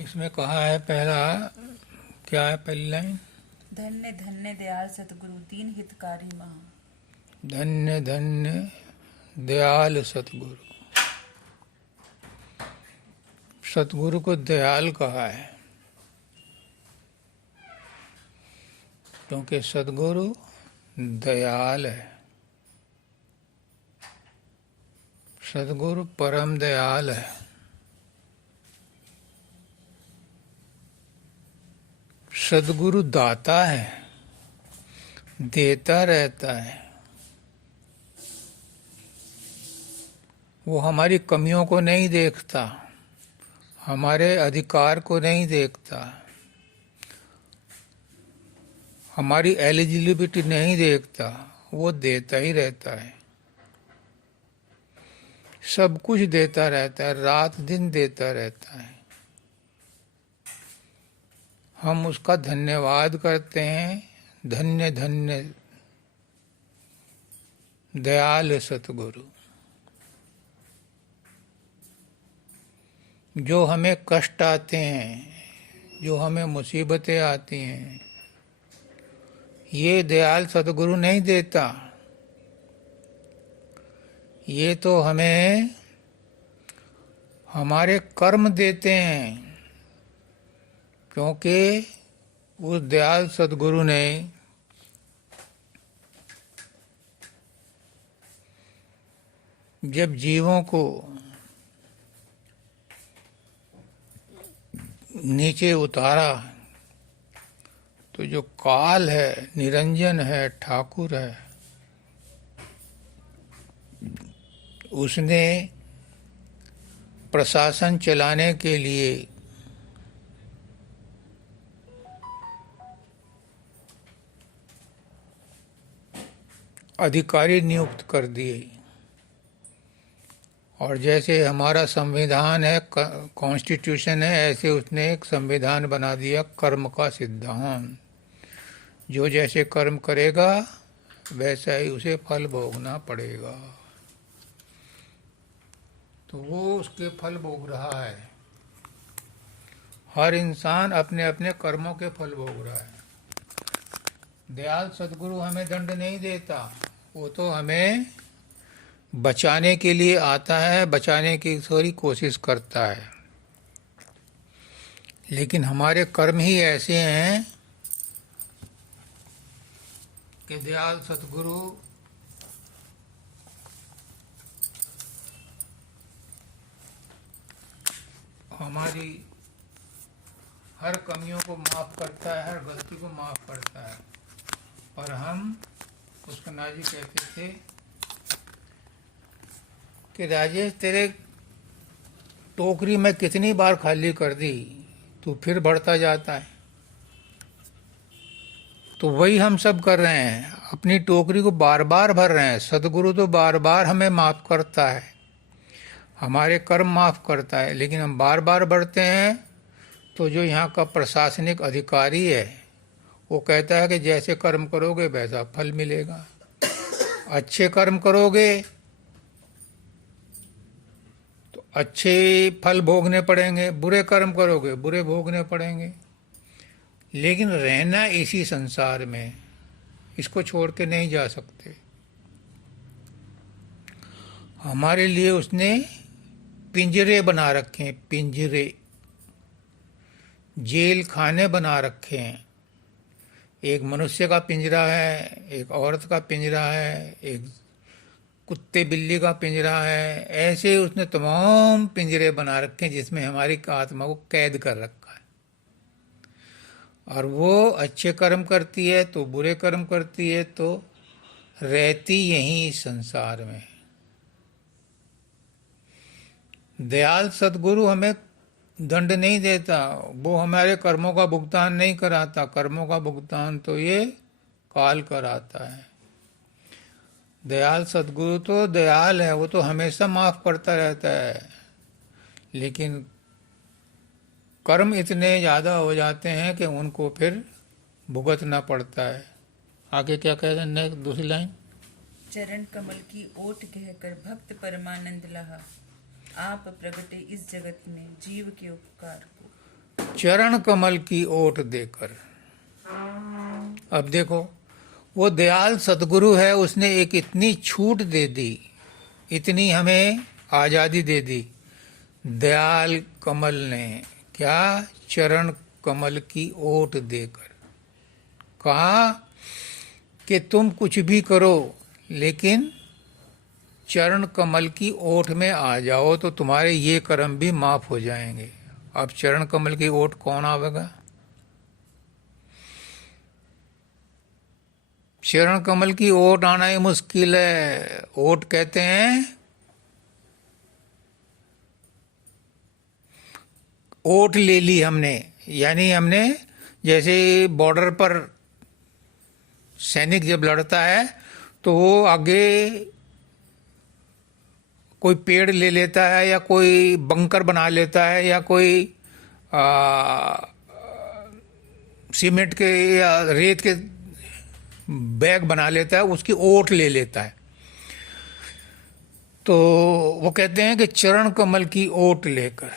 इसमें कहा है पहला, क्या है पहली लाइन? धन्य धन्य दयाल सतगुरु दीन हितकारी महा। धन्य धन्य दयाल सतगुरु। सतगुरु को दयाल कहा है क्योंकि सतगुरु दयाल है। सतगुरु परम दयाल है। सतगुरु दाता है, देता रहता है। वो हमारी कमियों को नहीं देखता, हमारे अधिकार को नहीं देखता, हमारी एलिजिबिलिटी नहीं देखता, वो देता ही रहता है। सब कुछ देता रहता है, रात दिन देता रहता है। हम उसका धन्यवाद करते हैं। धन्य धन्य दयाल सतगुरु। जो हमें कष्ट आते हैं, जो हमें मुसीबतें आती हैं, ये दयाल सतगुरु नहीं देता। ये तो हमें हमारे कर्म देते हैं, क्योंकि उस दयाल सतगुरु ने जब जीवों को नीचे उतारा तो जो काल है, निरंजन है, ठाकुर है, उसने प्रशासन चलाने के लिए अधिकारी नियुक्त कर दिए। और जैसे हमारा संविधान है, कॉन्स्टिट्यूशन है, ऐसे उसने एक संविधान बना दिया कर्म का सिद्धांत। जो जैसे कर्म करेगा वैसा ही उसे फल भोगना पड़ेगा। तो वो उसके फल भोग रहा है। हर इंसान अपने अपने कर्मों के फल भोग रहा है। दयाल सतगुरु हमें दंड नहीं देता, वो तो हमें बचाने के लिए आता है, बचाने की थोड़ी कोशिश करता है। लेकिन हमारे कर्म ही ऐसे हैं कि दयाल सतगुरु हमारी हर कमियों को माफ़ करता है, हर गलती को माफ़ करता है। और हम उसको नाजी कहते थे कि राजेश, तेरे टोकरी में कितनी बार खाली कर दी, तू फिर बढ़ता जाता है। तो वही हम सब कर रहे हैं, अपनी टोकरी को बार बार भर रहे हैं। सतगुरु तो बार बार हमें माफ़ करता है, हमारे कर्म माफ़ करता है, लेकिन हम बार बार बढ़ते हैं। तो जो यहाँ का प्रशासनिक अधिकारी है वो कहता है कि जैसे कर्म करोगे वैसा फल मिलेगा। अच्छे कर्म करोगे तो अच्छे फल भोगने पड़ेंगे, बुरे कर्म करोगे बुरे भोगने पड़ेंगे। लेकिन रहना इसी संसार में, इसको छोड़ के नहीं जा सकते। हमारे लिए उसने पिंजरे बना रखे हैं, पिंजरे, जेल खाने बना रखे हैं। एक मनुष्य का पिंजरा है, एक औरत का पिंजरा है, एक कुत्ते बिल्ली का पिंजरा है। ऐसे उसने तमाम पिंजरे बना रखे हैं जिसमें हमारी आत्मा को कैद कर रखा है। और वो अच्छे कर्म करती है तो बुरे कर्म करती है, तो रहती यहीं संसार में। दयाल सतगुरु हमें दंड नहीं देता, वो हमारे कर्मों का भुगतान नहीं कराता। कर्मों का भुगतान तो ये काल कराता है। दयाल सतगुरु तो दयाल है, वो तो हमेशा माफ करता रहता है। लेकिन कर्म इतने ज़्यादा हो जाते हैं कि उनको फिर भुगतना पड़ता है। आगे क्या कह रहे हैं दूसरी लाइन? चरण कमल की ओट कहकर भक्त परमानंद लहा, आप प्रगटे इस जगत में जीव के उपकार को। चरण कमल की ओट देकर। अब देखो, वो दयाल सतगुरु है, उसने एक इतनी छूट दे दी, इतनी हमें आजादी दे दी। दयाल कमल ने क्या, चरण कमल की ओट देकर कहा कि तुम कुछ भी करो, लेकिन चरण कमल की ओट में आ जाओ तो तुम्हारे ये कर्म भी माफ हो जाएंगे। अब चरण कमल की ओट कौन आवेगा? चरण कमल की ओट आना ही मुश्किल है। ओट कहते हैं, ओट ले ली हमने, यानी हमने जैसे बॉर्डर पर सैनिक जब लड़ता है तो वो आगे कोई पेड़ ले लेता है या कोई बंकर बना लेता है या कोई सीमेंट के या रेत के बैग बना लेता है, उसकी ओट ले लेता है। तो वो कहते हैं कि चरण कमल की ओट लेकर।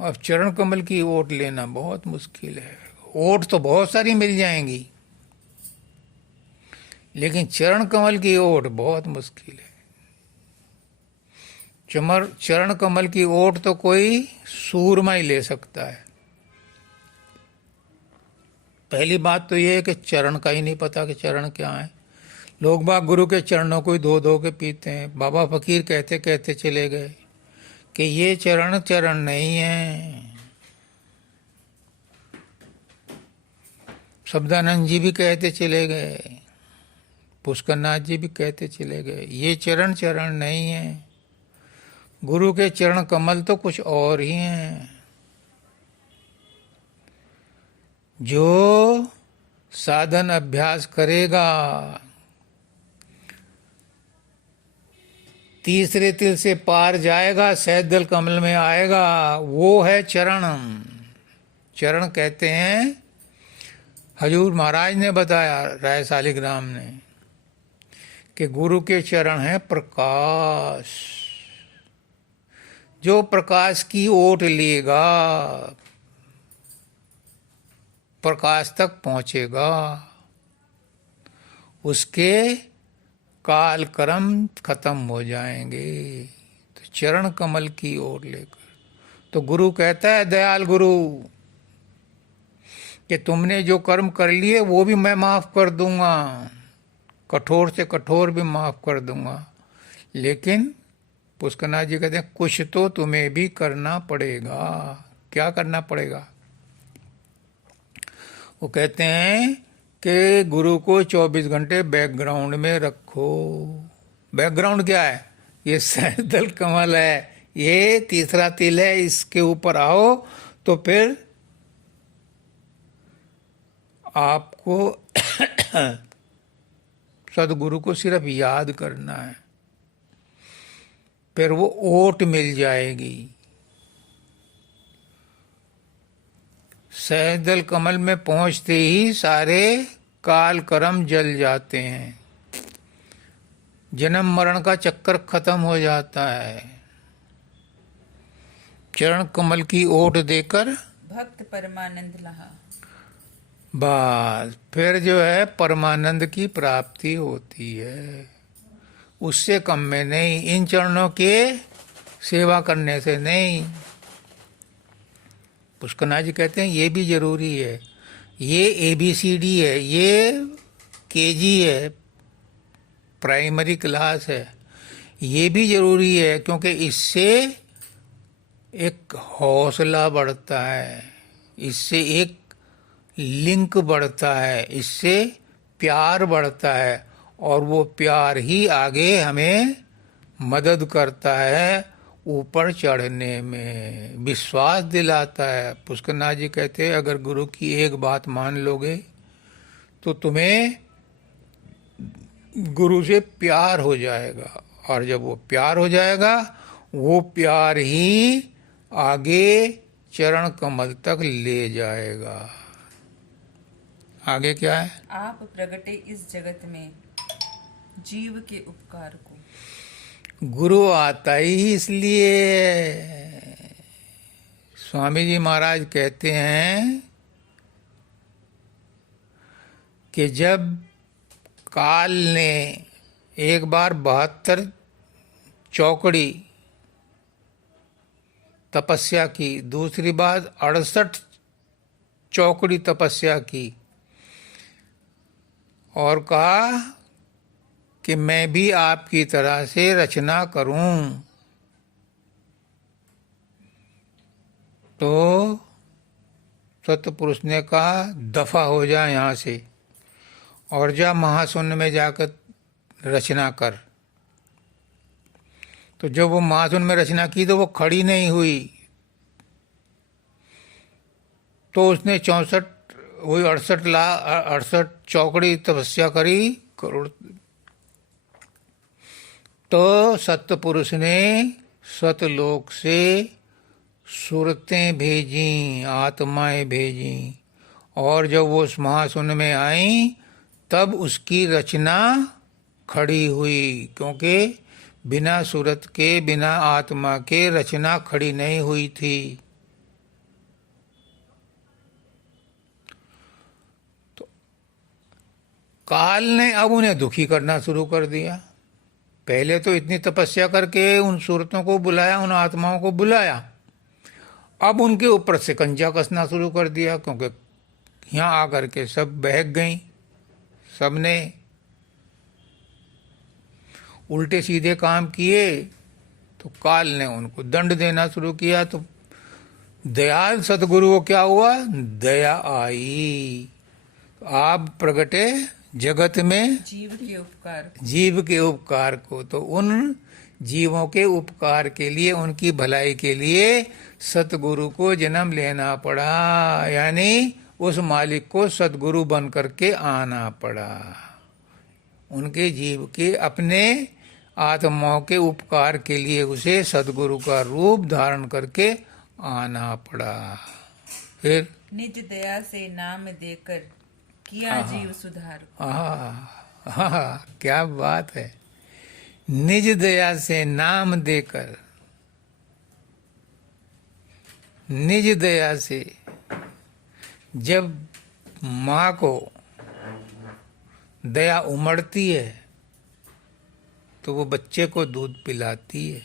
अब चरण कमल की ओट लेना बहुत मुश्किल है। ओट तो बहुत सारी मिल जाएंगी, लेकिन चरण कमल की ओट बहुत मुश्किल है। चरण कमल की ओट तो कोई सूरमा ही ले सकता है। पहली बात तो ये है कि चरण का ही नहीं पता कि चरण क्या है। लोग बाग गुरु के चरणों को ही धो धो के पीते हैं। बाबा फकीर कहते कहते चले गए कि ये चरण चरण नहीं है। शब्दानंद जी भी कहते चले गए, पुष्करनाथ जी भी कहते चले गए, ये चरण चरण नहीं है। गुरु के चरण कमल तो कुछ और ही हैं। जो साधन अभ्यास करेगा, तीसरे तिल से पार जाएगा, सैदल कमल में आएगा, वो है चरण। चरण कहते हैं, हजूर महाराज ने बताया, राय सालिग्राम ने, कि गुरु के चरण है प्रकाश। जो प्रकाश की ओट लेगा, प्रकाश तक पहुंचेगा, उसके काल कर्म खत्म हो जाएंगे। तो चरण कमल की ओर लेकर, तो गुरु कहता है, दयाल गुरु, कि तुमने जो कर्म कर लिए वो भी मैं माफ कर दूंगा, कठोर से कठोर भी माफ कर दूंगा, लेकिन पुष्करनाथ जी कहते हैं कुछ तो तुम्हें भी करना पड़ेगा। क्या करना पड़ेगा? वो कहते हैं कि गुरु को 24 घंटे बैकग्राउंड में रखो। बैकग्राउंड क्या है? ये सैदल कमल है, ये तीसरा तिल है, इसके ऊपर आओ तो फिर आपको सदगुरु को सिर्फ याद करना है, फिर वो ओट मिल जाएगी। सैदल कमल में पहुंचते ही सारे काल कर्म जल जाते हैं, जन्म मरण का चक्कर खत्म हो जाता है। चरण कमल की ओट देकर भक्त परमानंद लहा। बस फिर जो है परमानंद की प्राप्ति होती है, उससे कम में नहीं, इन चरणों के सेवा करने से नहीं। पुष्करनाथ जी कहते हैं ये भी जरूरी है, ये ABCD है, ये KG है, प्राइमरी क्लास है, ये भी जरूरी है, क्योंकि इससे एक हौसला बढ़ता है, इससे एक लिंक बढ़ता है, इससे प्यार बढ़ता है, और वो प्यार ही आगे हमें मदद करता है ऊपर चढ़ने में, विश्वास दिलाता है। पुष्करनाथ जी कहते हैं अगर गुरु की एक बात मान लोगे तो तुम्हें गुरु से प्यार हो जाएगा, और जब वो प्यार हो जाएगा, वो प्यार ही आगे चरण कमल तक ले जाएगा। आगे क्या है? आप प्रगटे इस जगत में जीव के उपकार को। गुरु आता ही इसलिए, स्वामी जी महाराज कहते हैं कि जब काल ने एक बार 72 चौकड़ी तपस्या की, दूसरी बार 68 चौकड़ी तपस्या की और कहा कि मैं भी आपकी तरह से रचना करूं, तो सतपुरुष ने कहा दफा हो जा यहाँ से और जा महाशून्य में जाकर रचना कर। तो जब वो महाशून्य में रचना की तो वो खड़ी नहीं हुई, तो उसने 64 वही 68 चौकड़ी तपस्या करी करोड़। तो सतपुरुष ने सतलोक से सूरतें भेजी, आत्माएं भेजी, और जब वो उस महाशून्य में आई तब उसकी रचना खड़ी हुई, क्योंकि बिना सूरत के, बिना आत्मा के रचना खड़ी नहीं हुई थी। तो काल ने अब उन्हें दुखी करना शुरू कर दिया। पहले तो इतनी तपस्या करके उन सूरतों को बुलाया, उन आत्माओं को बुलाया, अब उनके ऊपर शिकंजा कसना शुरू कर दिया, क्योंकि यहाँ आकर के सब बहक गईं, सबने उल्टे सीधे काम किए। तो काल ने उनको दंड देना शुरू किया। तो दयाल सतगुरु को क्या हुआ, दया आई, आप प्रगटे जगत में जीव के उपकार को। तो उन जीवों के उपकार के लिए, उनकी भलाई के लिए सतगुरु को जन्म लेना पड़ा, यानी उस मालिक को सतगुरु बन करके आना पड़ा। उनके जीव के अपने आत्माओं के उपकार के लिए उसे सतगुरु का रूप धारण करके आना पड़ा। फिर निज दया से नाम देकर किया जीव सुधार। हाँ, क्या बात है। निज दया से नाम देकर, निज दया से जब माँ को दया उमड़ती है तो वो बच्चे को दूध पिलाती है।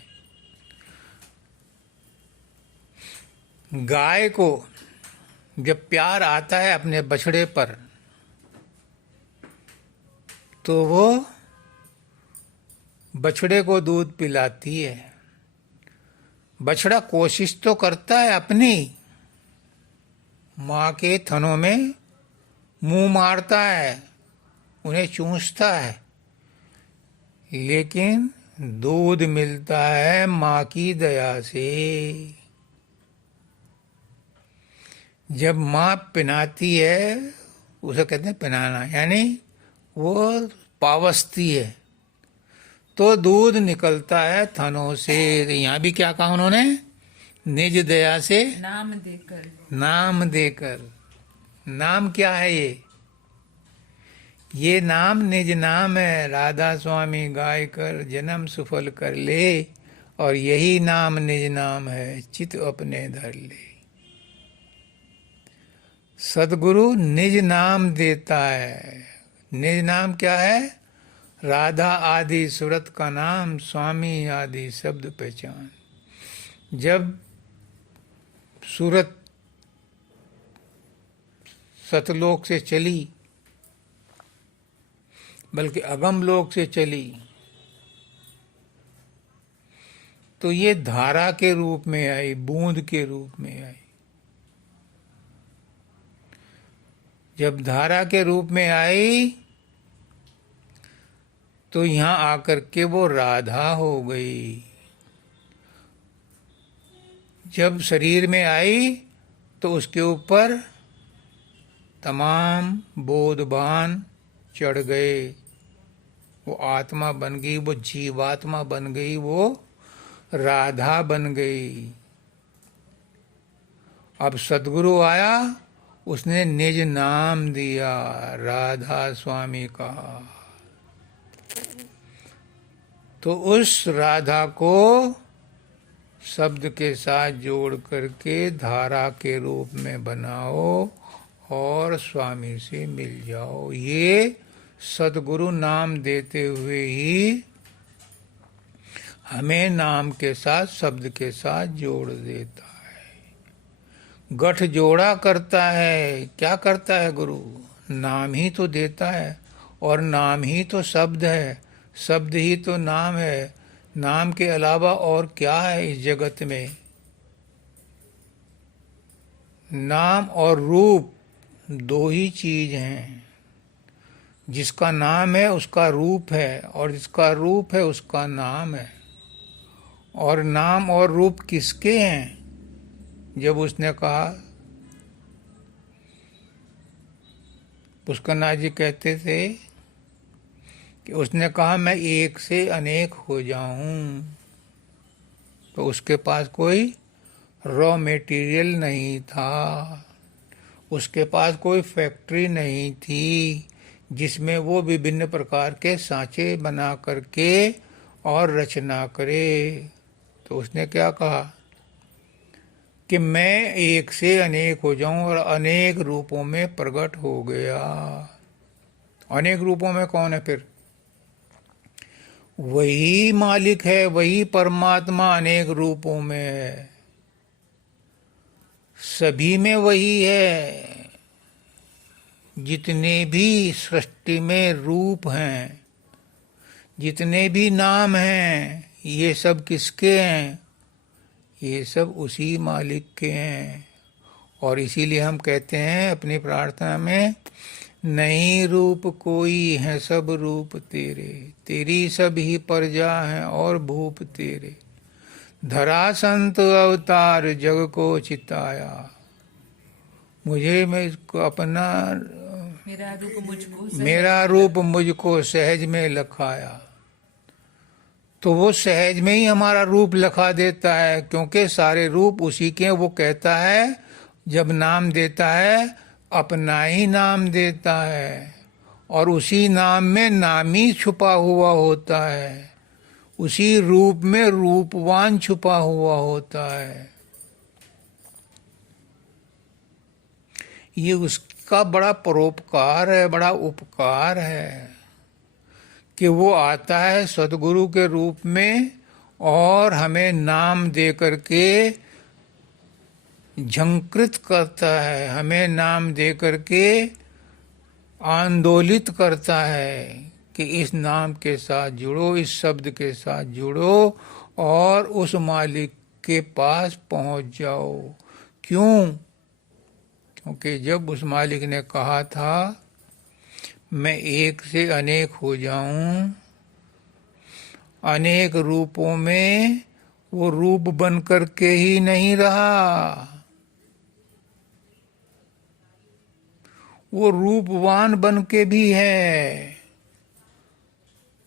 गाय को जब प्यार आता है अपने बछड़े पर तो वो बछड़े को दूध पिलाती है। बछड़ा कोशिश तो करता है अपनी, माँ के थनों में मुंह मारता है, उन्हें चूसता है, लेकिन दूध मिलता है माँ की दया से। जब माँ पिनाती है, उसे कहते हैं पिनाना, यानी वो पावसती है तो दूध निकलता है थनों से। यहाँ भी क्या कहा उन्होंने, निज दया से नाम देकर। नाम देकर, नाम क्या है ये नाम निज नाम है। राधा स्वामी गाय कर जन्म सुफल कर ले, और यही नाम निज नाम है, चित अपने धर ले। सदगुरु निज नाम देता है। निज नाम क्या है, राधा आदि सूरत का नाम, स्वामी आदि शब्द पहचान। जब सूरत सतलोक से चली, बल्कि अगम लोक से चली, तो ये धारा के रूप में आई, बूंद के रूप में आई। जब धारा के रूप में आई तो यहाँ आकर के वो राधा हो गई। जब शरीर में आई तो उसके ऊपर तमाम बोधभान चढ़ गए, वो आत्मा बन गई, वो जीवात्मा बन गई, वो राधा बन गई। अब सदगुरु आया, उसने निज नाम दिया, राधा स्वामी का। तो उस राधा को शब्द के साथ जोड़ करके धारा के रूप में बनाओ और स्वामी से मिल जाओ। ये सद्गुरु नाम देते हुए ही हमें नाम के साथ शब्द के साथ जोड़ देता है। गठ जोड़ा करता है। क्या करता है गुरु? नाम ही तो देता है, और नाम ही तो शब्द है, शब्द ही तो नाम है। नाम के अलावा और क्या है इस जगत में? नाम और रूप दो ही चीज हैं। जिसका नाम है उसका रूप है, और जिसका रूप है उसका नाम है। और नाम और रूप किसके हैं? जब उसने कहा, पुष्करनाथ जी कहते थे कि उसने कहा मैं एक से अनेक हो जाऊं, तो उसके पास कोई रॉ मटेरियल नहीं था, उसके पास कोई फैक्ट्री नहीं थी जिसमें वो विभिन्न प्रकार के सांचे बना करके और रचना करे। तो उसने क्या कहा कि मैं एक से अनेक हो जाऊं, और अनेक रूपों में प्रकट हो गया। अनेक रूपों में कौन है फिर? वही मालिक है, वही परमात्मा अनेक रूपों में है। सभी में वही है। जितने भी सृष्टि में रूप हैं, जितने भी नाम हैं, ये सब किसके हैं? ये सब उसी मालिक के हैं। और इसीलिए हम कहते हैं अपनी प्रार्थना में, नहीं रूप कोई है सब रूप तेरे, तेरी सब ही प्रजा है और भूप तेरे। धरा संत अवतार जग को चिताया, मुझे मैं अपना मेरा रूप मुझको सहज में लखाया। तो वो सहज में ही हमारा रूप लखा देता है, क्योंकि सारे रूप उसी के। वो कहता है जब नाम देता है अपना ही नाम देता है, और उसी नाम में नामी छुपा हुआ होता है, उसी रूप में रूपवान छुपा हुआ होता है। ये उसका बड़ा परोपकार है, बड़ा उपकार है कि वो आता है सद्गुरु के रूप में और हमें नाम दे करके झंकृत करता है, हमें नाम दे करके आंदोलित करता है कि इस नाम के साथ जुड़ो, इस शब्द के साथ जुड़ो और उस मालिक के पास पहुंच जाओ। क्यों? क्योंकि जब उस मालिक ने कहा था मैं एक से अनेक हो जाऊं, अनेक रूपों में वो रूप बन करके ही नहीं रहा, वो रूपवान बन के भी है,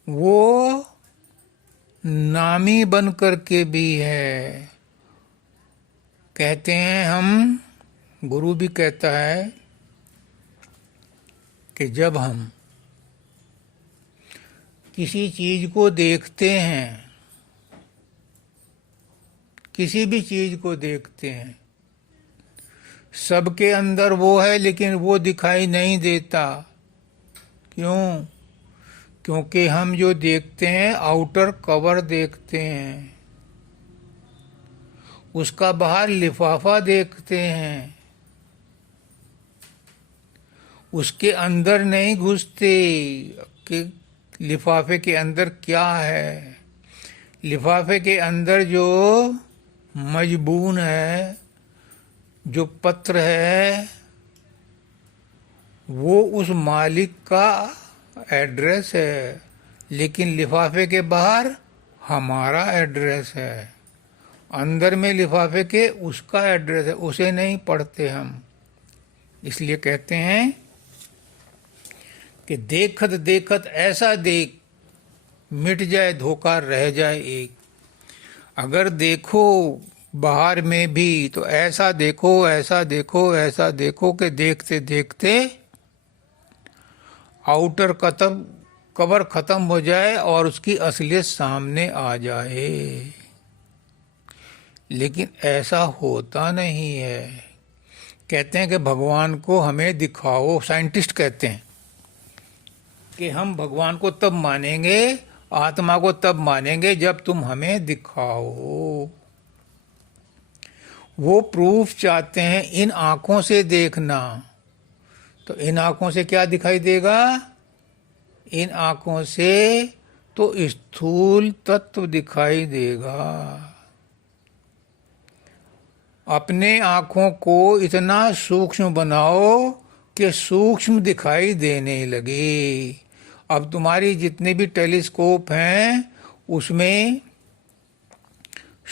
वो नामी बन करके भी है। कहते हैं हम, गुरु भी कहता है कि जब हम किसी चीज को देखते हैं, किसी भी चीज को देखते हैं, सबके अंदर वो है लेकिन वो दिखाई नहीं देता। क्यों? क्योंकि हम जो देखते हैं आउटर कवर देखते हैं, उसका बाहर लिफाफा देखते हैं, उसके अंदर नहीं घुसते कि लिफाफे के अंदर क्या है। लिफाफे के अंदर जो मजबून है, जो पत्र है, वो उस मालिक का एड्रेस है, लेकिन लिफाफे के बाहर हमारा एड्रेस है। अंदर में लिफाफे के उसका एड्रेस है, उसे नहीं पढ़ते हम। इसलिए कहते हैं कि देखत देखत ऐसा देख, मिट जाए धोखा रह जाए एक। अगर देखो बाहर में भी तो ऐसा देखो, ऐसा देखो, ऐसा देखो कि देखते देखते आउटर कवर खत्म हो जाए और उसकी असलियत सामने आ जाए। लेकिन ऐसा होता नहीं है। कहते हैं कि भगवान को हमें दिखाओ, साइंटिस्ट कहते हैं कि हम भगवान को तब मानेंगे, आत्मा को तब मानेंगे जब तुम हमें दिखाओ। वो प्रूफ चाहते हैं इन आंखों से देखना। तो इन आंखों से क्या दिखाई देगा? इन आंखों से तो स्थूल तत्व दिखाई देगा। अपने आंखों को इतना सूक्ष्म बनाओ कि सूक्ष्म दिखाई देने लगे। अब तुम्हारी जितने भी टेलीस्कोप हैं उसमें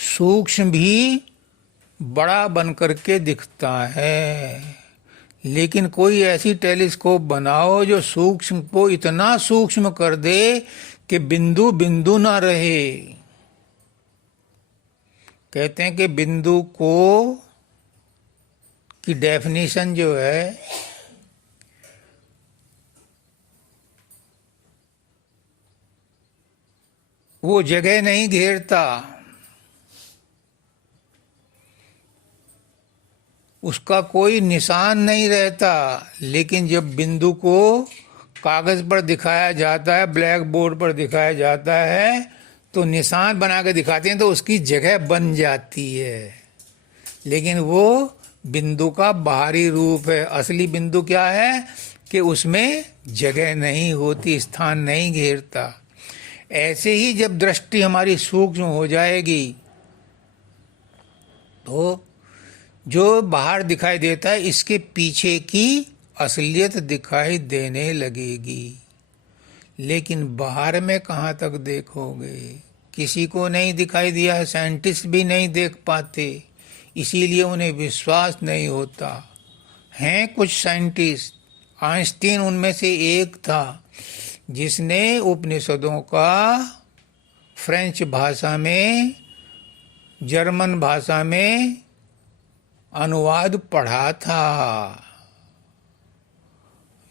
सूक्ष्म भी बड़ा बन करके दिखता है, लेकिन कोई ऐसी टेलीस्कोप बनाओ जो सूक्ष्म को इतना सूक्ष्म कर दे कि बिंदु बिंदु ना रहे। कहते हैं कि बिंदु को की डेफिनेशन जो है वो जगह नहीं घेरता, उसका कोई निशान नहीं रहता। लेकिन जब बिंदु को कागज पर दिखाया जाता है, ब्लैक बोर्ड पर दिखाया जाता है, तो निशान बना के दिखाते हैं तो उसकी जगह बन जाती है। लेकिन वो बिंदु का बाहरी रूप है। असली बिंदु क्या है कि उसमें जगह नहीं होती, स्थान नहीं घेरता। ऐसे ही जब दृष्टि हमारी सूक्ष्म हो जाएगी तो जो बाहर दिखाई देता है इसके पीछे की असलियत दिखाई देने लगेगी। लेकिन बाहर में कहाँ तक देखोगे? किसी को नहीं दिखाई दिया है, साइंटिस्ट भी नहीं देख पाते, इसीलिए उन्हें विश्वास नहीं होता। हैं कुछ साइंटिस्ट, आइंस्टीन उनमें से एक था, जिसने उपनिषदों का फ्रेंच भाषा में, जर्मन भाषा में अनुवाद पढ़ा था।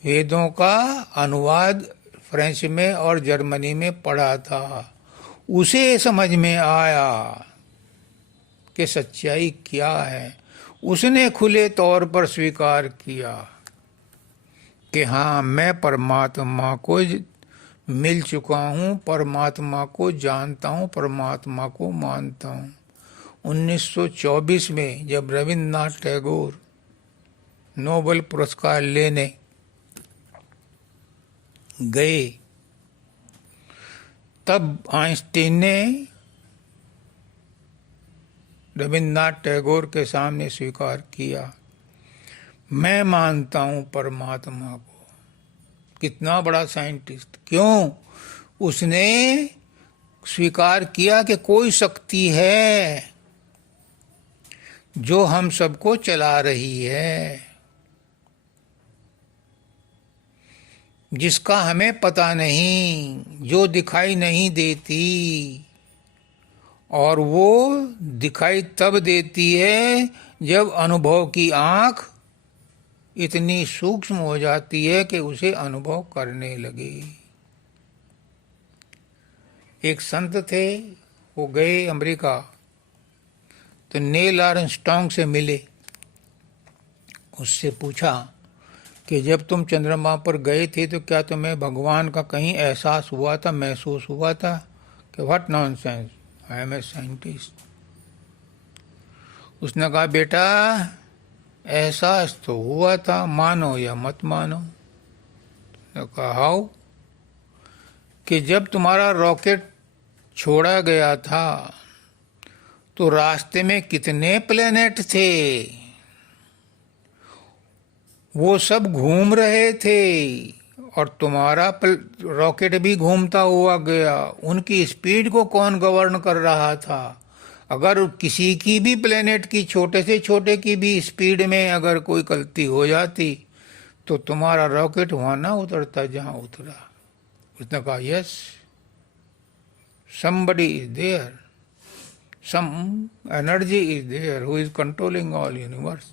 वेदों का अनुवाद फ्रेंच में और जर्मनी में पढ़ा था। उसे समझ में आया कि सच्चाई क्या है। उसने खुले तौर पर स्वीकार किया कि हाँ, मैं परमात्मा को मिल चुका हूँ, परमात्मा को जानता हूँ, परमात्मा को मानता हूँ। 1924 में जब रविन्द्रनाथ टैगोर नोबेल पुरस्कार लेने गए, तब आइंस्टीन ने रविन्द्रनाथ टैगोर के सामने स्वीकार किया, मैं मानता हूं परमात्मा को। कितना बड़ा साइंटिस्ट! क्यों? उसने स्वीकार किया कि कोई शक्ति है जो हम सबको चला रही है, जिसका हमें पता नहीं, जो दिखाई नहीं देती। और वो दिखाई तब देती है जब अनुभव की आंख इतनी सूक्ष्म हो जाती है कि उसे अनुभव करने लगे। एक संत थे, वो गए अमेरिका, तो नील आर्मस्ट्रांग से मिले। उससे पूछा कि जब तुम चंद्रमा पर गए थे तो क्या तुम्हें भगवान का कहीं एहसास हुआ था, महसूस हुआ था? कि what nonsense, I am a scientist. उसने कहा, बेटा एहसास तो हुआ था, मानो या मत मानो। उसने कहा, हाउ? कि जब तुम्हारा रॉकेट छोड़ा गया था तो रास्ते में कितने प्लेनेट थे, वो सब घूम रहे थे और तुम्हारा रॉकेट भी घूमता हुआ गया। उनकी स्पीड को कौन गवर्न कर रहा था? अगर किसी की भी प्लेनेट की, छोटे से छोटे की भी स्पीड में अगर कोई गलती हो जाती तो तुम्हारा रॉकेट वहां ना उतरता जहां उतरा। उसने कहा, yes, somebody is there, some energy is there who is controlling all universe।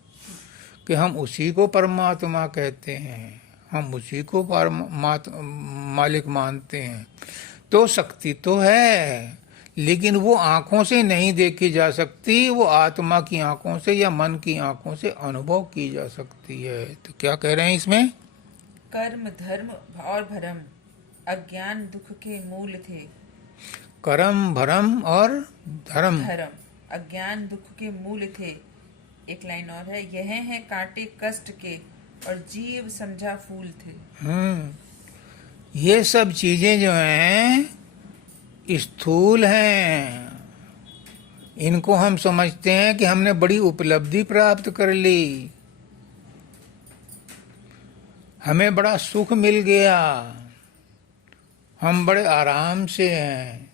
कि हम उसी को परमात्मा कहते हैं, हम उसी को मालिक मानते हैं। तो शक्ति तो है, लेकिन वो आंखों से नहीं देखी जा सकती, वो आत्मा की आंखों से या मन की आंखों से अनुभव की जा सकती है। तो क्या कह रहे हैं इसमें? कर्म धर्म और भरम अज्ञान दुख के मूल थे। कर्म भरम और धर्म। धर्म अज्ञान दुख के मूल थे। एक लाइन और है, यह है कांटे कष्ट के और जीव समझा फूल थे। ये सब चीजें जो हैं स्थूल हैं, इनको हम समझते हैं कि हमने बड़ी उपलब्धि प्राप्त कर ली, हमें बड़ा सुख मिल गया, हम बड़े आराम से हैं।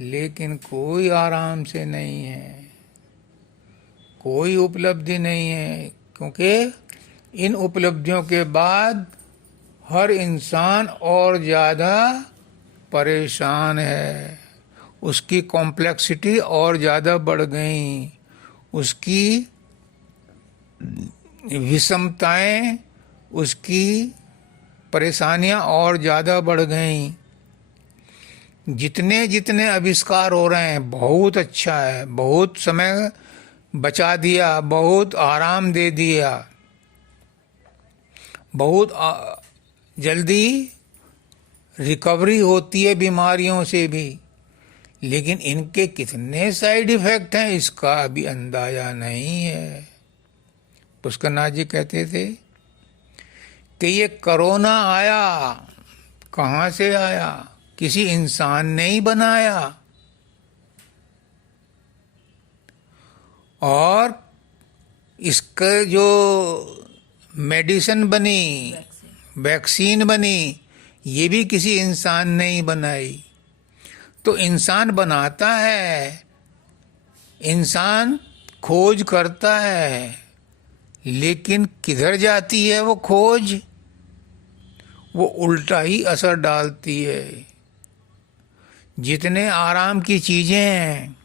लेकिन कोई आराम से नहीं है, कोई उपलब्धि नहीं है, क्योंकि इन उपलब्धियों के बाद हर इंसान और ज़्यादा परेशान है, उसकी कॉम्प्लेक्सिटी और ज़्यादा बढ़ गई, उसकी विषमताएं, उसकी परेशानियां और ज़्यादा बढ़ गई। जितने जितने आविष्कार हो रहे हैं बहुत अच्छा है, बहुत समय बचा दिया, बहुत आराम दे दिया, बहुत जल्दी रिकवरी होती है बीमारियों से भी, लेकिन इनके कितने साइड इफेक्ट हैं इसका अभी अंदाजा नहीं है। पुष्करनाथ जी कहते थे कि ये कोरोना आया, कहाँ से आया? किसी इंसान ने ही बनाया, और इसका जो मेडिसिन बनी, वैक्सीन बनी, ये भी किसी इंसान ने ही बनाई। तो इंसान बनाता है, इंसान खोज करता है, लेकिन किधर जाती है वो खोज? वो उल्टा ही असर डालती है। जितने आराम की चीजें हैं,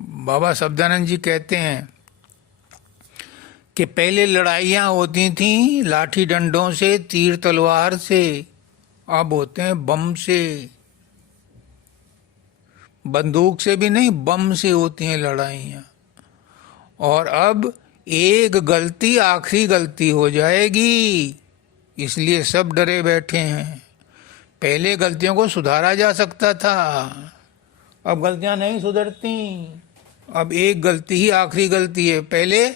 बाबा शब्दानंद जी कहते हैं कि पहले लड़ाइयाँ होती थीं लाठी डंडों से, तीर तलवार से, अब होते हैं बम से। बंदूक से भी नहीं, बम से होती हैं लड़ाइयाँ। और अब एक गलती आखिरी गलती हो जाएगी, इसलिए सब डरे बैठे हैं। पहले गलतियों को सुधारा जा सकता था, अब गलतियां नहीं सुधरती। अब एक गलती ही आखिरी गलती है। पहले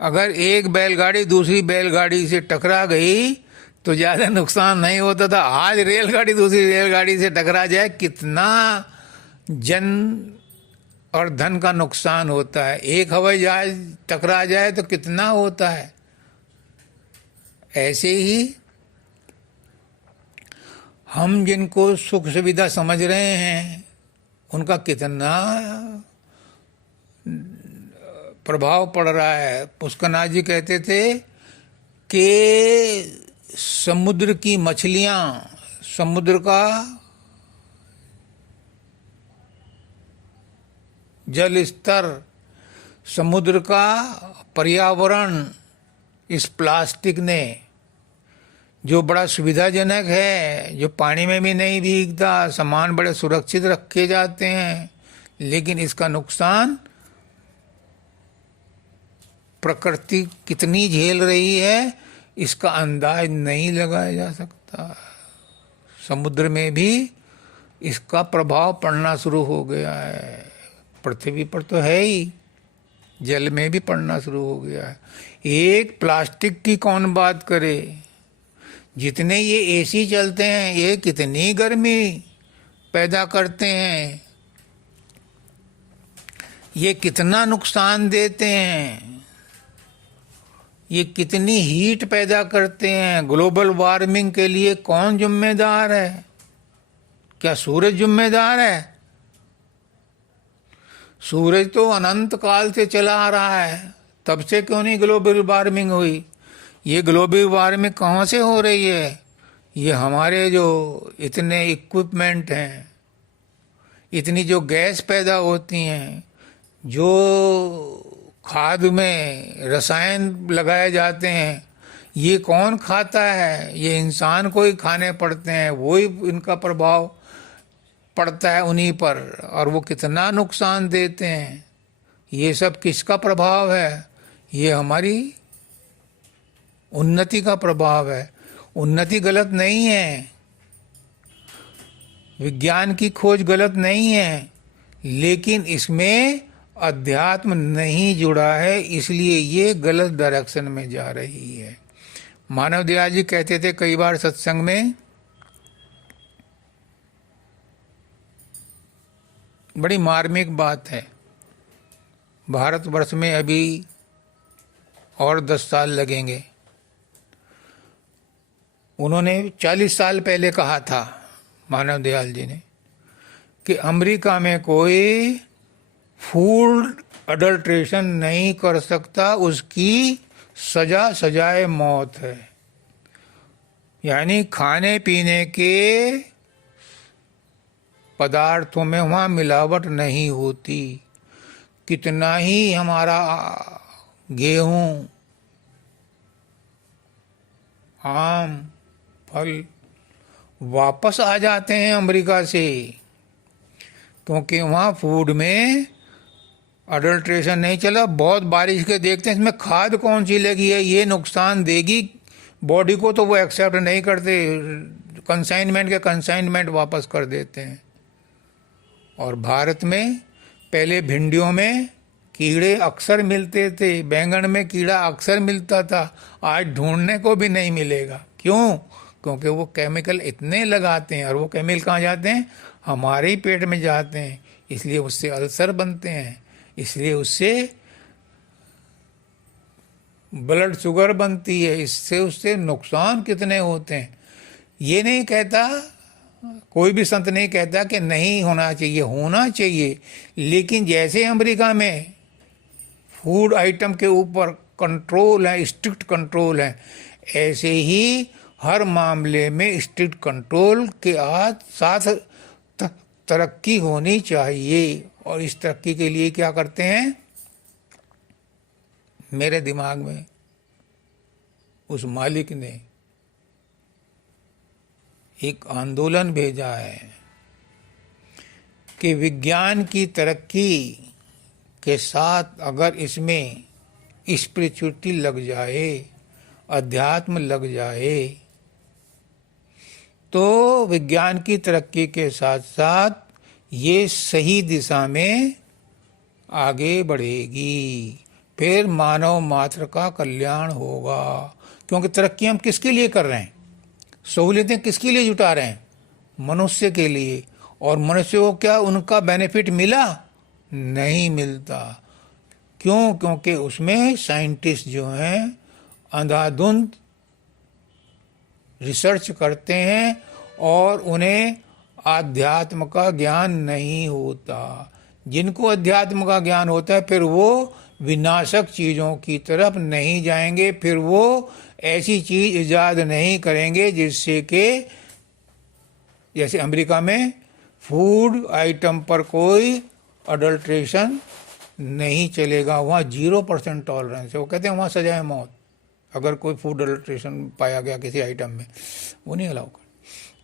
अगर एक बैलगाड़ी दूसरी बैलगाड़ी से टकरा गई तो ज्यादा नुकसान नहीं होता था। आज रेलगाड़ी दूसरी रेलगाड़ी से टकरा जाए, कितना जन और धन का नुकसान होता है। एक हवाई जहाज टकरा जाए तो कितना होता है। ऐसे ही हम जिनको सुख सुविधा समझ रहे हैं, उनका कितना प्रभाव पड़ रहा है। पुष्करनाथ जी कहते थे कि समुद्र की मछलियां, समुद्र का जल स्तर, समुद्र का पर्यावरण, इस प्लास्टिक ने, जो बड़ा सुविधाजनक है, जो पानी में भी नहीं भीगता, सामान बड़े सुरक्षित रखे जाते हैं, लेकिन इसका नुकसान प्रकृति कितनी झेल रही है इसका अंदाज नहीं लगाया जा सकता। समुद्र में भी इसका प्रभाव पड़ना शुरू हो गया है। पृथ्वी पर तो है ही, जल में भी पड़ना शुरू हो गया है। एक प्लास्टिक की कौन बात करे, जितने ये एसी चलते हैं ये कितनी गर्मी पैदा करते हैं, ये कितना नुकसान देते हैं, ये कितनी हीट पैदा करते हैं। ग्लोबल वार्मिंग के लिए कौन जिम्मेदार है? क्या सूरज जिम्मेदार है? सूरज तो अनंत काल से चला आ रहा है, तब से क्यों नहीं ग्लोबल वार्मिंग हुई? ये ग्लोबल वार्मिंग कहाँ से हो रही है? ये हमारे जो इतने इक्विपमेंट हैं, इतनी जो गैस पैदा होती हैं, जो खाद में रसायन लगाए जाते हैं, ये कौन खाता है? ये इंसान को ही खाने पड़ते हैं, वही इनका प्रभाव पड़ता है उन्हीं पर, और वो कितना नुकसान देते हैं। ये सब किसका प्रभाव है? ये हमारी उन्नति का प्रभाव है। उन्नति गलत नहीं है, विज्ञान की खोज गलत नहीं है, लेकिन इसमें अध्यात्म नहीं जुड़ा है, इसलिए ये गलत डायरेक्शन में जा रही है। मानव दयाल जी कहते थे कई बार सत्संग में, बड़ी मार्मिक बात है, भारतवर्ष में अभी और 10 साल लगेंगे। उन्होंने 40 साल पहले कहा था मानव दयाल जी ने कि अमेरिका में कोई फूड अडल्ट्रेशन नहीं कर सकता, उसकी सजा सजाए मौत है। यानी खाने पीने के पदार्थों में वहाँ मिलावट नहीं होती। कितना ही हमारा गेहूं, आम, फल वापस आ जाते हैं अमेरिका से, क्योंकि वहाँ फूड में अडल्ट्रेशन नहीं चला। बहुत बारिश के देखते हैं इसमें खाद कौन सी लगी है, ये नुकसान देगी बॉडी को, तो वो एक्सेप्ट नहीं करते, कंसाइनमेंट के कंसाइनमेंट वापस कर देते हैं। और भारत में पहले भिंडियों में कीड़े अक्सर मिलते थे, बैंगन में कीड़ा अक्सर मिलता था, आज ढूंढने को भी नहीं मिलेगा। क्यों? क्योंकि वो केमिकल इतने लगाते हैं, और वो केमिकल कहाँ जाते हैं? हमारे ही पेट में जाते हैं, इसलिए उससे अल्सर बनते हैं, इसलिए उससे ब्लड शुगर बनती है, इससे उससे नुकसान कितने होते हैं। ये नहीं कहता, कोई भी संत नहीं कहता कि नहीं होना चाहिए, होना चाहिए, लेकिन जैसे अमेरिका में फूड आइटम के ऊपर कंट्रोल है, स्ट्रिक्ट कंट्रोल है, ऐसे ही हर मामले में स्ट्रिक्ट कंट्रोल के साथ तरक्की होनी चाहिए। और इस तरक्की के लिए क्या करते हैं? मेरे दिमाग में उस मालिक ने एक आंदोलन भेजा है कि विज्ञान की तरक्की के साथ अगर इसमें स्पिरिचुअलिटी लग जाए, अध्यात्म लग जाए, तो विज्ञान की तरक्की के साथ साथ ये सही दिशा में आगे बढ़ेगी, फिर मानव मात्र का कल्याण होगा। क्योंकि तरक्की हम किसके लिए कर रहे हैं? सहूलियतें किसके लिए जुटा रहे हैं? मनुष्य के लिए। और मनुष्य को क्या उनका बेनिफिट मिला? नहीं मिलता। क्यों? क्योंकि उसमें साइंटिस्ट जो हैं अंधाधुंध रिसर्च करते हैं और उन्हें आध्यात्म का ज्ञान नहीं होता। जिनको अध्यात्म का ज्ञान होता है फिर वो विनाशक चीज़ों की तरफ नहीं जाएंगे, फिर वो ऐसी चीज़ ईजाद नहीं करेंगे जिससे कि जैसे अमेरिका में फूड आइटम पर कोई अडल्ट्रेशन नहीं चलेगा, वहाँ 0% टॉलरेंस है। वो कहते हैं वहाँ सजाए मौत अगर कोई फूड अडल्ट्रेशन पाया गया किसी आइटम में, वो नहीं अलाउ कर।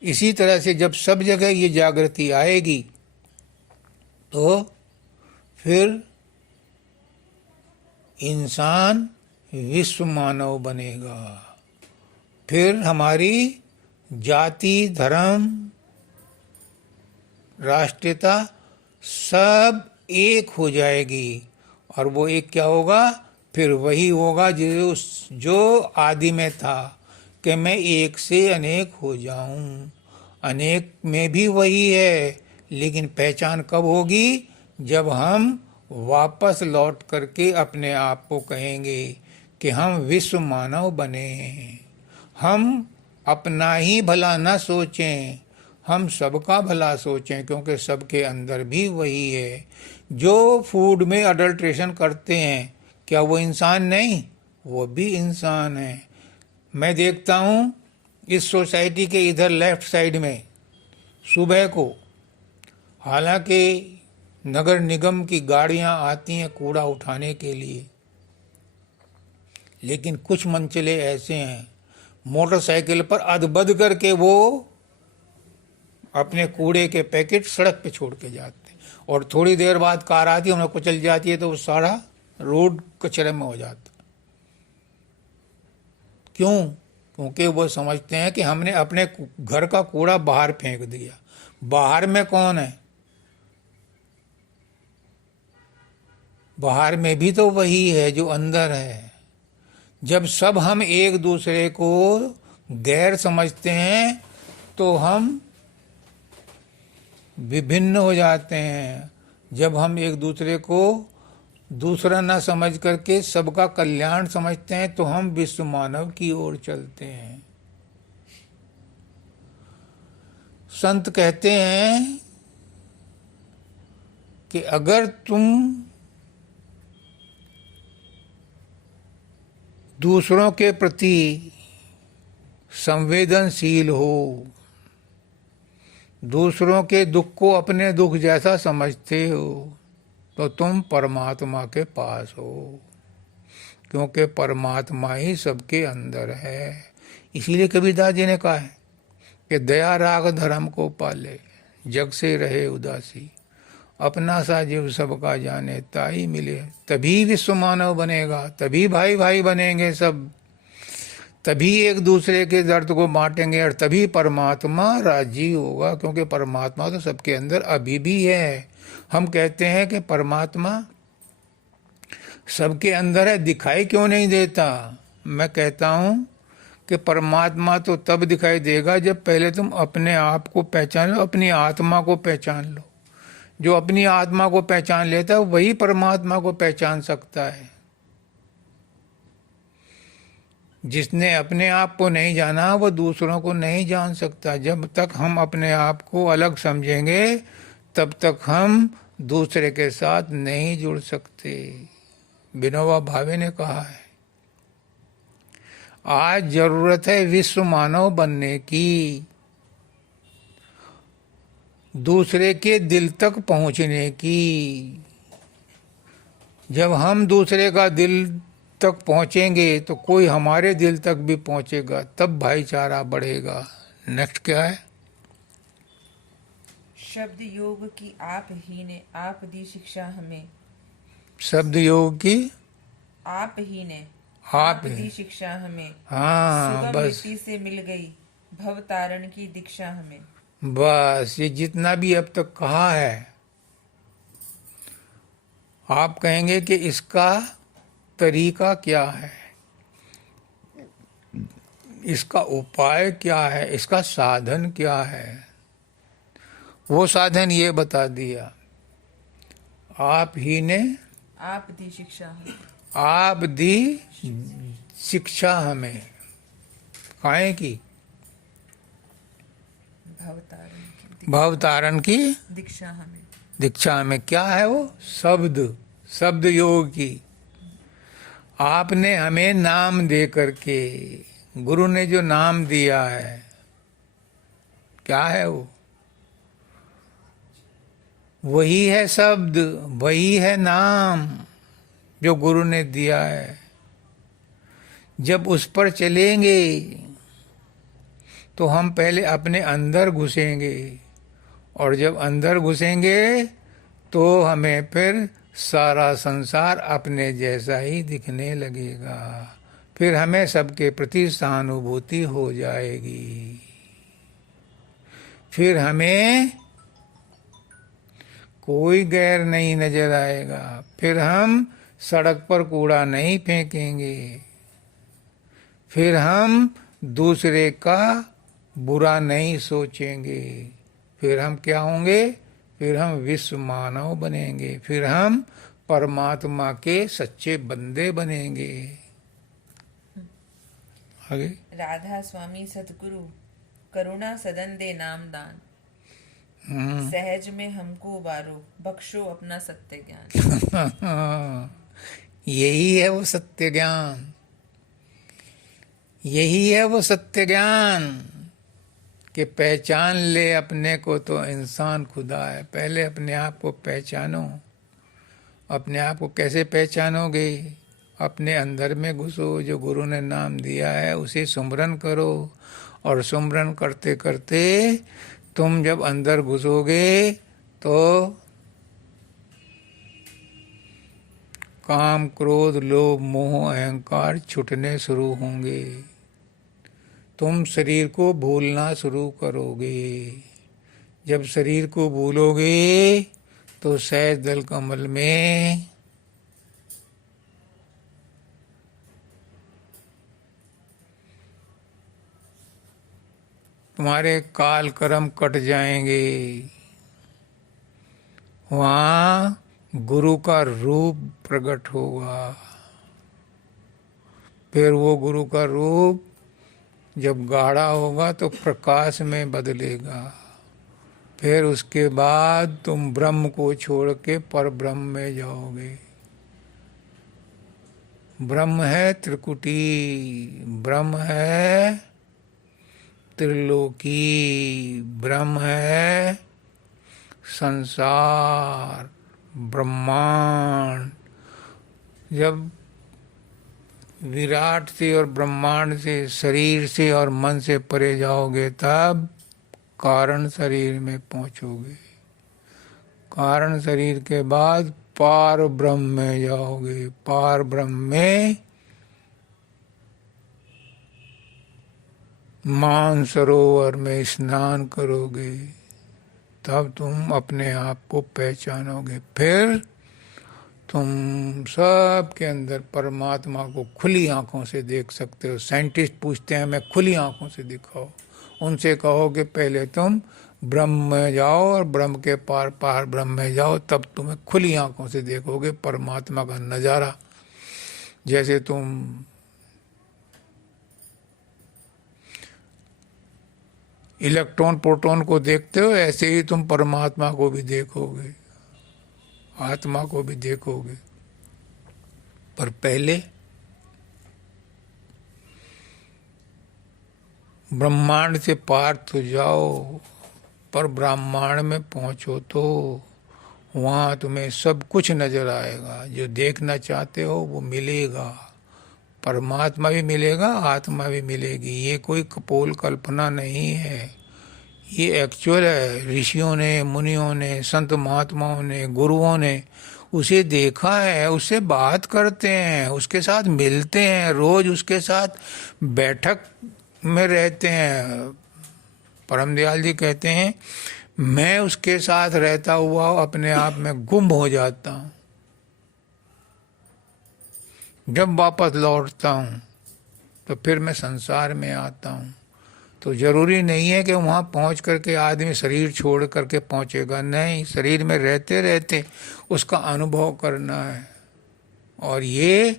इसी तरह से जब सब जगह ये जागृति आएगी तो फिर इंसान विश्व मानव बनेगा, फिर हमारी जाति, धर्म, राष्ट्रीयता सब एक हो जाएगी। और वो एक क्या होगा? फिर वही होगा जो आदि में था कि मैं एक से अनेक हो जाऊं। अनेक में भी वही है, लेकिन पहचान कब होगी? जब हम वापस लौट करके अपने आप को कहेंगे कि हम विश्व मानव बने हैं। हम अपना ही भला न सोचें, हम सबका भला सोचें, क्योंकि सबके अंदर भी वही है। जो फूड में अडल्ट्रेशन करते हैं, क्या वो इंसान नहीं? वो भी इंसान है। मैं देखता हूँ इस सोसाइटी के इधर लेफ्ट साइड में सुबह को, हालांकि नगर निगम की गाड़ियाँ आती हैं कूड़ा उठाने के लिए, लेकिन कुछ मंचले ऐसे हैं मोटरसाइकिल पर अदबद करके वो अपने कूड़े के पैकेट सड़क पे छोड़ के जाते हैं, और थोड़ी देर बाद कार आती है, उन्हें कुचल जाती है, तो वो सारा रोड कचरे में हो जाता। क्यों? क्योंकि वो समझते हैं कि हमने अपने घर का कूड़ा बाहर फेंक दिया। बाहर में कौन है? बाहर में भी तो वही है जो अंदर है। जब सब हम एक दूसरे को गैर समझते हैं तो हम विभिन्न हो जाते हैं। जब हम एक दूसरे को दूसरा ना समझ करके सबका कल्याण समझते हैं तो हम विश्व मानव की ओर चलते हैं। संत कहते हैं कि अगर तुम दूसरों के प्रति संवेदनशील हो, दूसरों के दुख को अपने दुख जैसा समझते हो, तो तुम परमात्मा के पास हो, क्योंकि परमात्मा ही सबके अंदर है। इसीलिए कबीरदास जी ने कहा है कि दया राग धर्म को पाले, जग से रहे उदासी, अपना सा जीव सबका जाने ताई मिले। तभी विश्व मानव बनेगा, तभी भाई भाई बनेंगे सब, तभी एक दूसरे के दर्द को बांटेंगे, और तभी परमात्मा राजी होगा, क्योंकि परमात्मा तो सबके अंदर अभी भी है। हम कहते हैं कि परमात्मा सबके अंदर है, दिखाई क्यों नहीं देता? मैं कहता हूं कि परमात्मा तो तब दिखाई देगा जब पहले तुम अपने आप को पहचान लो, अपनी आत्मा को पहचान लो। जो अपनी आत्मा को पहचान लेता है वही परमात्मा को पहचान सकता है। जिसने अपने आप को नहीं जाना वो दूसरों को नहीं जान सकता। जब तक हम अपने आप को अलग समझेंगे तब तक हम दूसरे के साथ नहीं जुड़ सकते। विनोबा भावे ने कहा है, आज जरूरत है विश्व मानव बनने की, दूसरे के दिल तक पहुंचने की। जब हम दूसरे का दिल तक पहुंचेंगे तो कोई हमारे दिल तक भी पहुंचेगा, तब भाईचारा बढ़ेगा। नेक्स्ट क्या है? शब्द योग की आप ही ने आप दी शिक्षा हमें। शब्द योग की आप ही ने आप दी ही। शिक्षा हमें। हाँ सुगम बस, मिट्टी से मिल गई भव तारण की दीक्षा हमें। बस ये जितना भी अब तक कहा है, आप कहेंगे कि इसका तरीका क्या है, इसका उपाय क्या है, इसका साधन क्या है? वो साधन ये बता दिया, आप ही ने आप दी शिक्षा हमें। आप दी शिक्षा हमें। काहे की? भव तारण की भव तारण की दीक्षा हमें। दीक्षा में क्या है? वो शब्द, शब्द योग की। आपने हमें नाम दे करके, गुरु ने जो नाम दिया है, क्या है वो? वही है शब्द, वही है नाम जो गुरु ने दिया है। जब उस पर चलेंगे तो हम पहले अपने अंदर घुसेंगे, और जब अंदर घुसेंगे तो हमें फिर सारा संसार अपने जैसा ही दिखने लगेगा। फिर हमें सबके प्रति सहानुभूति हो जाएगी। फिर हमें कोई गैर नहीं नजर आएगा। फिर हम सड़क पर कूड़ा नहीं फेंकेंगे। फिर हम दूसरे का बुरा नहीं सोचेंगे। फिर हम क्या होंगे? फिर हम विश्व मानव बनेंगे। फिर हम परमात्मा के सच्चे बंदे बनेंगे। आगे राधा स्वामी सतगुरु करुणा सदन दे नाम दान। सहज में हमको उबारो बख्शो अपना सत्य ज्ञान। यही है वो सत्य ज्ञान, यही है वो सत्य ज्ञान कि पहचान ले अपने को तो इंसान खुदा है। पहले अपने आप को पहचानो। अपने आप को कैसे पहचानोगे? अपने अंदर में घुसो, जो गुरु ने नाम दिया है उसे सुमरन करो, और सुमरन करते करते तुम जब अंदर घुसोगे तो काम, क्रोध, लोभ, मोह, अहंकार छूटने शुरू होंगे। तुम शरीर को भूलना शुरू करोगे। जब शरीर को भूलोगे तो सहज दल कमल में तुम्हारे काल कर्म कट जाएंगे। वहाँ गुरु का रूप प्रकट होगा। फिर वो गुरु का रूप जब गाढ़ा होगा तो प्रकाश में बदलेगा। फिर उसके बाद तुम ब्रह्म को छोड़ के पर ब्रह्म में जाओगे। ब्रह्म है त्रिकुटी, ब्रह्म है त्रिलोकी, ब्रह्म है संसार, ब्रह्मांड। जब विराट से और ब्रह्मांड से, शरीर से और मन से परे जाओगे तब कारण शरीर में पहुंचोगे। कारण शरीर के बाद पार ब्रह्म में जाओगे। पार ब्रह्म में मानसरोवर में स्नान करोगे। तब तुम अपने आप को पहचानोगे। फिर तुम सब के अंदर परमात्मा को खुली आंखों से देख सकते हो। साइंटिस्ट पूछते हैं हमें खुली आंखों से दिखाओ। उनसे कहो कि पहले तुम ब्रह्म में जाओ और ब्रह्म के पार पार ब्रह्म में जाओ, तब तुम्हें खुली आंखों से देखोगे परमात्मा का नज़ारा। जैसे तुम इलेक्ट्रॉन प्रोटॉन को देखते हो, ऐसे ही तुम परमात्मा को भी देखोगे, आत्मा को भी देखोगे। पर पहले ब्रह्मांड से पार तो जाओ, पर ब्रह्मांड में पहुंचो तो वहाँ तुम्हें सब कुछ नजर आएगा। जो देखना चाहते हो वो मिलेगा। परमात्मा भी मिलेगा, आत्मा भी मिलेगी। ये कोई कपोल कल्पना नहीं है, ये एक्चुअल है। ऋषियों ने, मुनियों ने, संत महात्माओं ने, गुरुओं ने उसे देखा है, उससे बात करते हैं, उसके साथ मिलते हैं, रोज उसके साथ बैठक में रहते हैं। परम दयाल जी कहते हैं, मैं उसके साथ रहता हुआ अपने आप में गुम हो जाता हूँ। जब वापस लौटता हूँ तो फिर मैं संसार में आता हूँ। तो जरूरी नहीं है कि वहाँ पहुँच करके आदमी शरीर छोड़ करके पहुँचेगा। नहीं, शरीर में रहते रहते उसका अनुभव करना है। और ये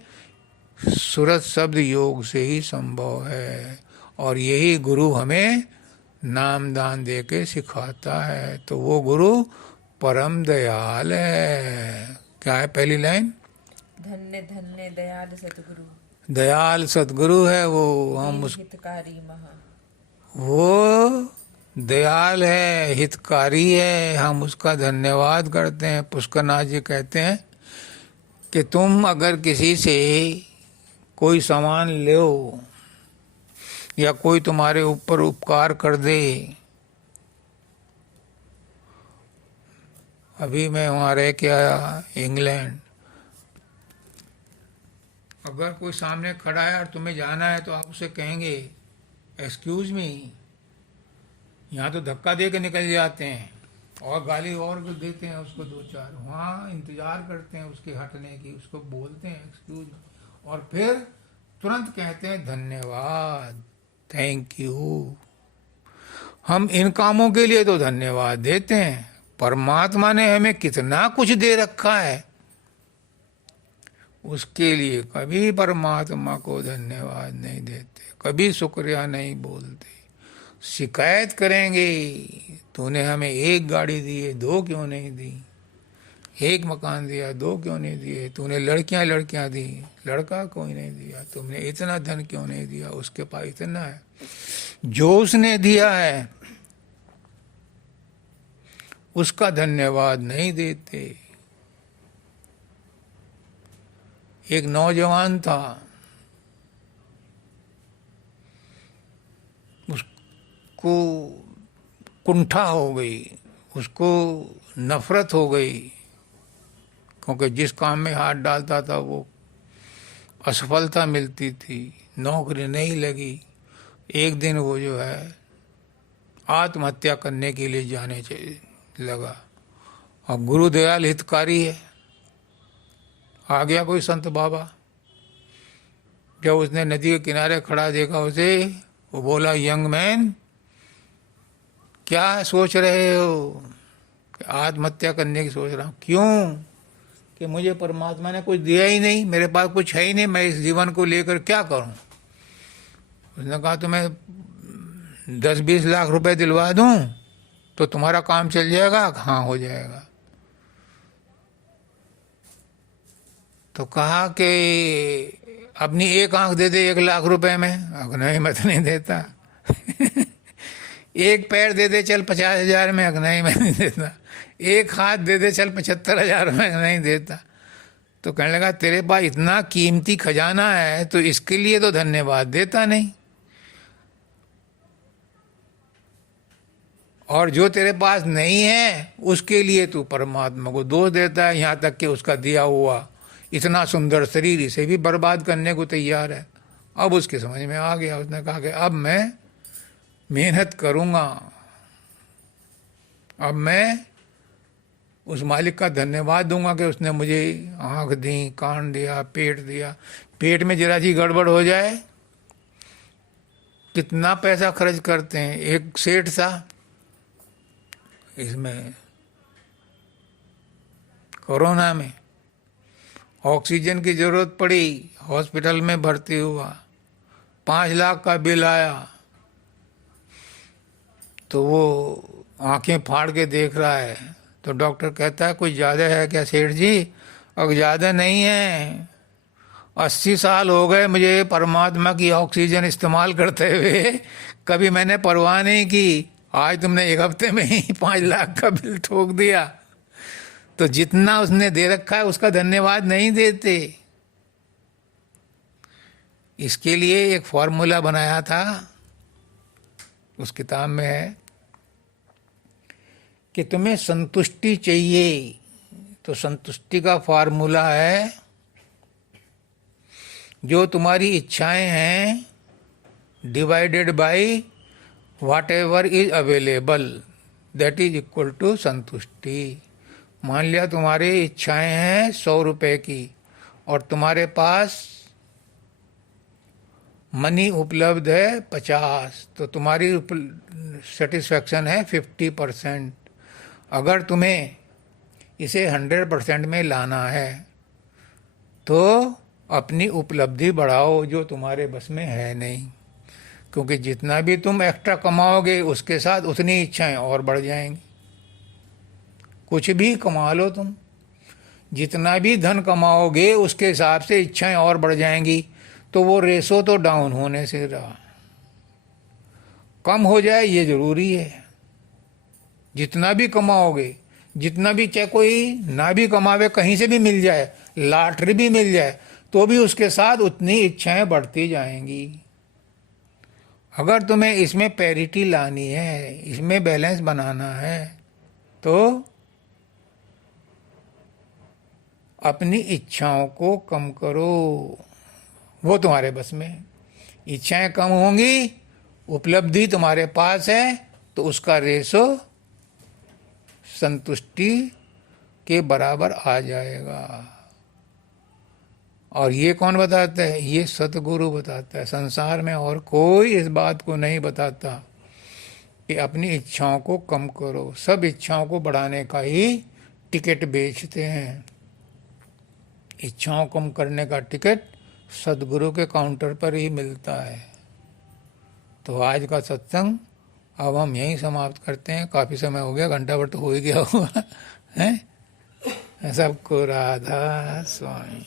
सुरत शब्द योग से ही संभव है। और यही गुरु हमें नाम दान दे के सिखाता है। तो वो गुरु परम दयाल है। क्या है पहली लाइन? धन्य धन्य दयाल सतगुरु, दयाल सतगुरु है वो। हम उस हितकारी महा, वो दयाल है, हितकारी है, हम उसका धन्यवाद करते हैं। पुष्करनाथ जी कहते हैं कि तुम अगर किसी से कोई सामान लो या कोई तुम्हारे ऊपर उपकार कर दे, अभी मैं वहाँ रह के आया इंग्लैंड, अगर कोई सामने खड़ा है और तुम्हें जाना है तो आप उसे कहेंगे एक्सक्यूज मी। यहाँ तो धक्का दे के निकल जाते हैं और गाली और भी देते हैं उसको दो चार। वहाँ इंतजार करते हैं उसके हटने की, उसको बोलते हैं एक्सक्यूज और फिर तुरंत कहते हैं धन्यवाद, थैंक यू। हम इन कामों के लिए तो धन्यवाद देते हैं। परमात्मा ने हमें कितना कुछ दे रखा है, उसके लिए कभी परमात्मा को धन्यवाद नहीं देते, कभी शुक्रिया नहीं बोलते। शिकायत करेंगे, तूने हमें एक गाड़ी दी है, दो क्यों नहीं दी? एक मकान दिया, दो क्यों नहीं दिए? तूने लड़कियां दी, लड़का कोई नहीं दिया। तुमने इतना धन क्यों नहीं दिया? उसके पास इतना है। जो उसने दिया है उसका धन्यवाद नहीं देते। एक नौजवान था, उसको कुंठा हो गई, उसको नफरत हो गई, क्योंकि जिस काम में हाथ डालता था वो असफलता मिलती थी, नौकरी नहीं लगी। एक दिन वो जो है आत्महत्या करने के लिए जाने लगा। और गुरुदयाल हितकारी है, आ गया कोई संत बाबा। जब उसने नदी के किनारे खड़ा देखा उसे, वो बोला, यंग मैन, क्या सोच रहे हो? आत्महत्या करने की सोच रहा हूँ। क्यों? कि मुझे परमात्मा ने कुछ दिया ही नहीं, मेरे पास कुछ है ही नहीं, मैं इस जीवन को लेकर क्या करूं? उसने कहा, तुम्हें 10-20 लाख रुपए दिलवा दूं तो तुम्हारा काम चल जाएगा? हाँ, हो जाएगा। तो कहा कि अपनी एक आंख दे दे 1 लाख रुपए में। अब नहीं, मैं तो नहीं देता। एक पैर दे दे चल 50,000 में। नहीं, मैं नहीं देता। एक हाथ दे दे चल 75,000 में। नहीं देता। तो कहने लगा, तेरे पास इतना कीमती खजाना है तो इसके लिए तो धन्यवाद देता नहीं, और जो तेरे पास नहीं है उसके लिए तू परमात्मा को दोष देता है, यहाँ तक कि उसका दिया हुआ इतना सुंदर शरीर इसे भी बर्बाद करने को तैयार है। अब उसके समझ में आ गया। उसने कहा कि अब मैं मेहनत करूँगा, अब मैं उस मालिक का धन्यवाद दूंगा कि उसने मुझे आँख दी, कान दिया, पेट दिया। पेट में जरा सी गड़बड़ हो जाए, कितना पैसा खर्च करते हैं। एक सेठ था, इसमें कोरोना में ऑक्सीजन की जरूरत पड़ी, हॉस्पिटल में भर्ती हुआ, 5 लाख का बिल आया। तो वो आंखें फाड़ के देख रहा है, तो डॉक्टर कहता है, कुछ ज़्यादा है क्या सेठ जी? अब ज़्यादा नहीं है, 80 साल हो गए मुझे परमात्मा की ऑक्सीजन इस्तेमाल करते हुए, कभी मैंने परवाह नहीं की। आज तुमने 1 हफ्ते में ही 5 लाख का बिल ठोक दिया। तो जितना उसने दे रखा है उसका धन्यवाद नहीं देते। इसके लिए एक फॉर्मूला बनाया था, उस किताब में है कि तुम्हें संतुष्टि चाहिए तो संतुष्टि का फार्मूला है, जो तुम्हारी इच्छाएं हैं divided by whatever is available, that is equal to संतुष्टि। मान लिया तुम्हारी इच्छाएं हैं 100 रुपए की और तुम्हारे पास मनी उपलब्ध है 50, तो तुम्हारी सेटिस्फैक्शन है 50%। अगर तुम्हें इसे 100% में लाना है तो अपनी उपलब्धि बढ़ाओ, जो तुम्हारे बस में है नहीं, क्योंकि जितना भी तुम एक्स्ट्रा कमाओगे उसके साथ उतनी इच्छाएं और बढ़ जाएंगी। कुछ भी कमा लो तुम, जितना भी धन कमाओगे उसके हिसाब से इच्छाएं और बढ़ जाएंगी। तो वो रेशो तो डाउन होने से रहा, कम हो जाए ये जरूरी है। जितना भी कमाओगे, जितना भी, चाहे कोई ना भी कमावे, कहीं से भी मिल जाए, लॉटरी भी मिल जाए, तो भी उसके साथ उतनी इच्छाएं बढ़ती जाएंगी। अगर तुम्हें इसमें पैरिटी लानी है, इसमें बैलेंस बनाना है, तो अपनी इच्छाओं को कम करो, वो तुम्हारे बस में। इच्छाएं कम होंगी, उपलब्धि तुम्हारे पास है, तो उसका रेशो संतुष्टि के बराबर आ जाएगा। और ये कौन बताता है? ये सतगुरु बताता है। संसार में और कोई इस बात को नहीं बताता कि अपनी इच्छाओं को कम करो। सब इच्छाओं को बढ़ाने का ही टिकट बेचते हैं। इच्छाओं कम करने का टिकट सदगुरु के काउंटर पर ही मिलता है। तो आज का सत्संग अब हम यहीं समाप्त करते हैं। काफ़ी समय हो गया, घंटा भर तो हो ही गया होगा है। सबको राधा स्वामी।